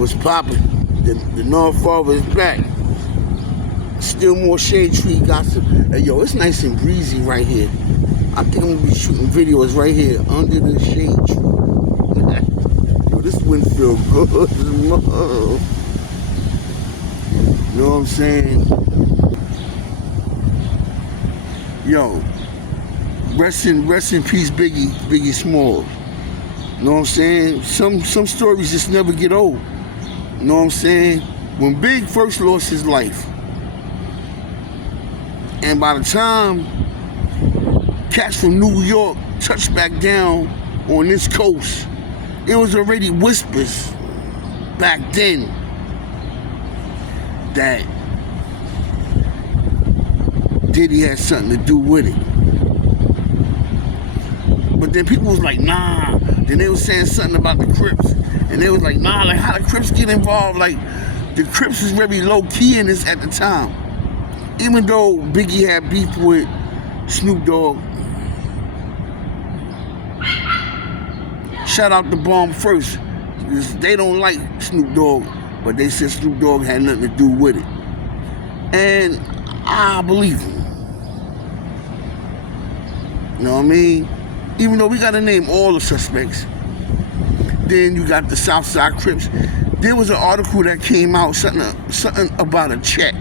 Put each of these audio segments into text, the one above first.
What's poppin'? The North Father is back. Still more shade tree gossip. Hey, yo, it's nice and breezy right here. I think I'm gonna be shooting videos right here under the shade tree. Yo, this wind feel good. You know what I'm saying? Yo, rest in peace, Biggie Smalls. You know what I'm saying? Some stories just never get old. You know what I'm saying? When Big first lost his life, and by the time cats from New York touched back down on this coast, it was already whispers back then that Diddy had something to do with it. But then people was like, nah. Then they was saying something about the Crips. And they was like, nah, like how the Crips get involved? Like, the Crips was very low-key in this at the time. Even though Biggie had beef with Snoop Dogg. Shout out to Bomb first. Because they don't like Snoop Dogg, but they said Snoop Dogg had nothing to do with it. And I believe him. You know what I mean? Even though we gotta name all the suspects. Then you got the Southside Crips. There was an article that came out, something about a check.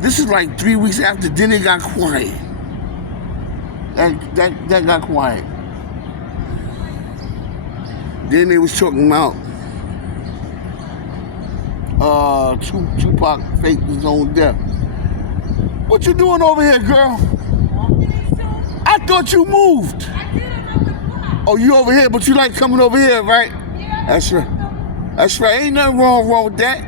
This is like 3 weeks after, then it got quiet. That got quiet. Then they was talking about Tupac faked his own death. What you doing over here, girl? I thought you moved. Oh, you over here, but you like coming over here, right? Yeah. That's right. That's right. Ain't nothing wrong with that.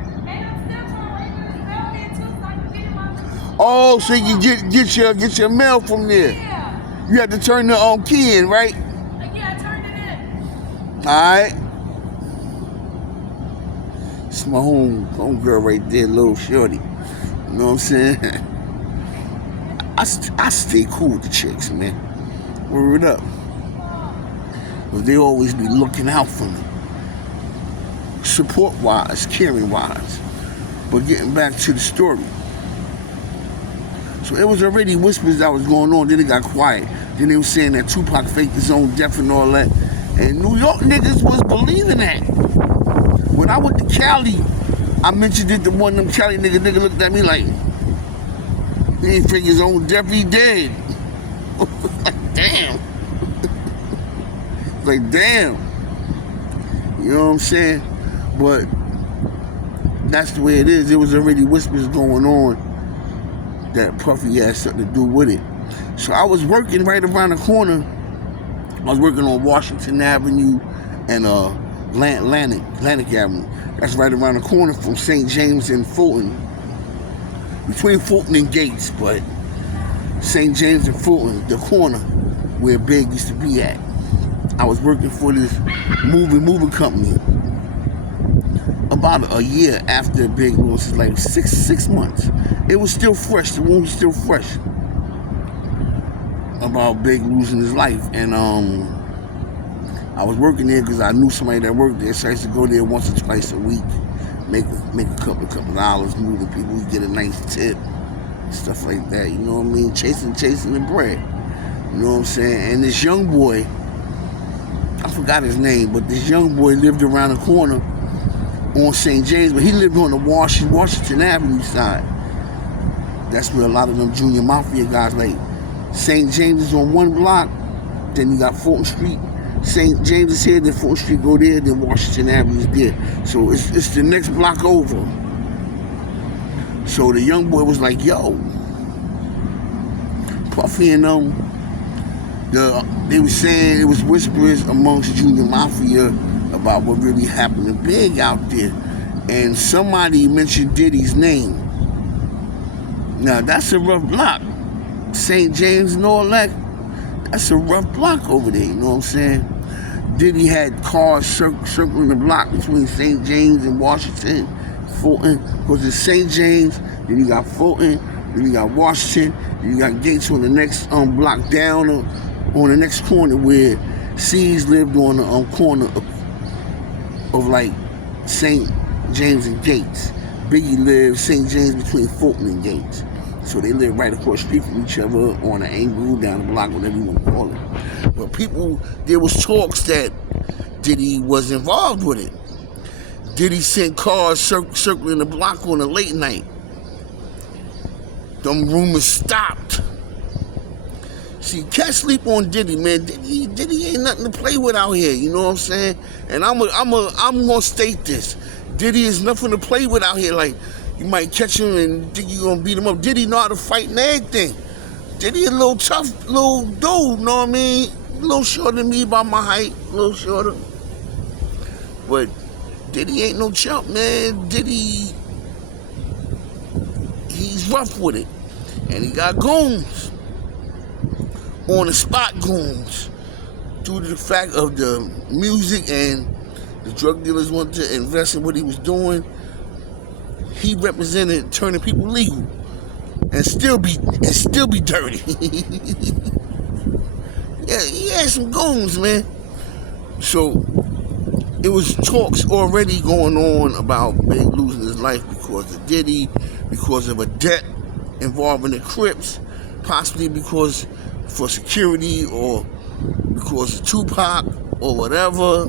Oh, so you get your mail from there. Yeah. You have to turn the key in, right? Yeah, I turned it in. Alright. It's my home girl right there, little shorty. You know what I'm saying? I stay cool with the chicks, man. Word up. But they always be looking out for me. Support-wise, caring-wise. But getting back to the story. So it was already whispers that was going on, then it got quiet. Then they were saying that Tupac faked his own death and all that. And New York niggas was believing that. When I went to Cali, I mentioned it to one of them Cali nigga looked at me like, he ain't fake his own death, he dead. Like, damn. Like, damn. You know what I'm saying? But that's the way it is. There was already whispers going on that Puffy had something to do with it. So I was working right around the corner. I was working on Washington Avenue and Atlantic Avenue. That's right around the corner from St. James and Fulton. Between Fulton and Gates, but St. James and Fulton, the corner where Big used to be at. I was working for this moving company. About a year after Big lost his life, six months. It was still fresh, the wound was still fresh. About Big losing his life. And I was working there because I knew somebody that worked there, so I used to go there once or twice a week, make a couple dollars, move the people, we get a nice tip, stuff like that, you know what I mean? Chasing the bread. You know what I'm saying? And this young boy, I forgot his name, but this young boy lived around the corner on St. James, but he lived on the Washington Avenue side. That's where a lot of them junior Mafia guys, like St. James is on one block, then you got Fulton Street. St. James is here, then Fulton Street go there, then Washington Avenue is there. So it's the next block over. So the young boy was like, yo, Puffy and they were saying it was whispers amongst junior Mafia about what really happened to Big out there. And somebody mentioned Diddy's name. Now, that's a rough block. St. James and all that, that's a rough block over there, you know what I'm saying? Diddy had cars circling the block between St. James and Washington, Fulton. Because it's St. James, then you got Fulton, then you got Washington, then you got Gates on the next block down, on the next corner where C's lived on the corner of like St. James and Gates. Biggie lived St. James between Fulton and Gates. So they lived right across the street from each other on an angle, down the block, whatever you want to call it. But there was talks that Diddy was involved with it. Diddy sent cars circling the block on a late night. Them rumors stopped. See, cats sleep on Diddy, man. Diddy ain't nothing to play with out here. You know what I'm saying? And I'm gonna state this: Diddy is nothing to play with out here. Like, you might catch him and think you're gonna beat him up. Diddy know how to fight and everything. Diddy a little tough little dude. Know what I mean? A little shorter than me by my height. A little shorter. But Diddy ain't no chump, man. Diddy, he's rough with it, and he got goons. On the spot goons, due to the fact of the music and the drug dealers wanted to invest in what he was doing. He represented turning people legal and still be dirty. Yeah, he had some goons, man. So it was talks already going on about Big losing his life because of Diddy, because of a debt involving the Crips, possibly because for security or because of Tupac or whatever.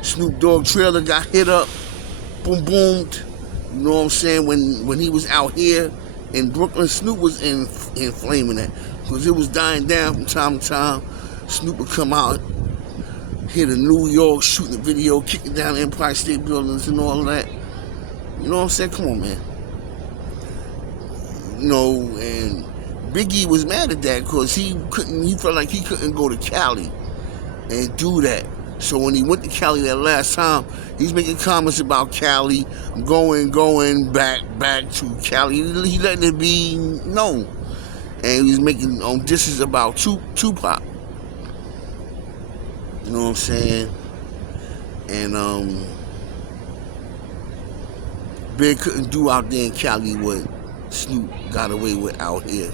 Snoop Dogg trailer got hit up, boom boomed. You know what I'm saying? When he was out here in Brooklyn, Snoop was inflaming that because it was dying down from time to time. Snoop would come out, hit a New York, shooting a video, kicking down Empire State Buildings and all that. You know what I'm saying? Come on, man. You know, and Biggie was mad at that because he felt like he couldn't go to Cali and do that. So when he went to Cali that last time, he's making comments about Cali. I'm going back to Cali. He letting it be known. And he was making disses about Tupac. You know what I'm saying? And Big couldn't do out there in Cali what Snoop got away with out here.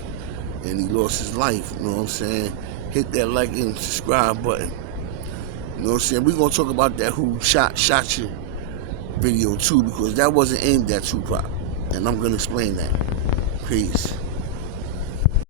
And he lost his life, you know what I'm saying? Hit that like and subscribe button. You know what I'm saying? We're gonna talk about that who shot you video too, because that wasn't aimed at Tupac. And I'm gonna explain that. Peace.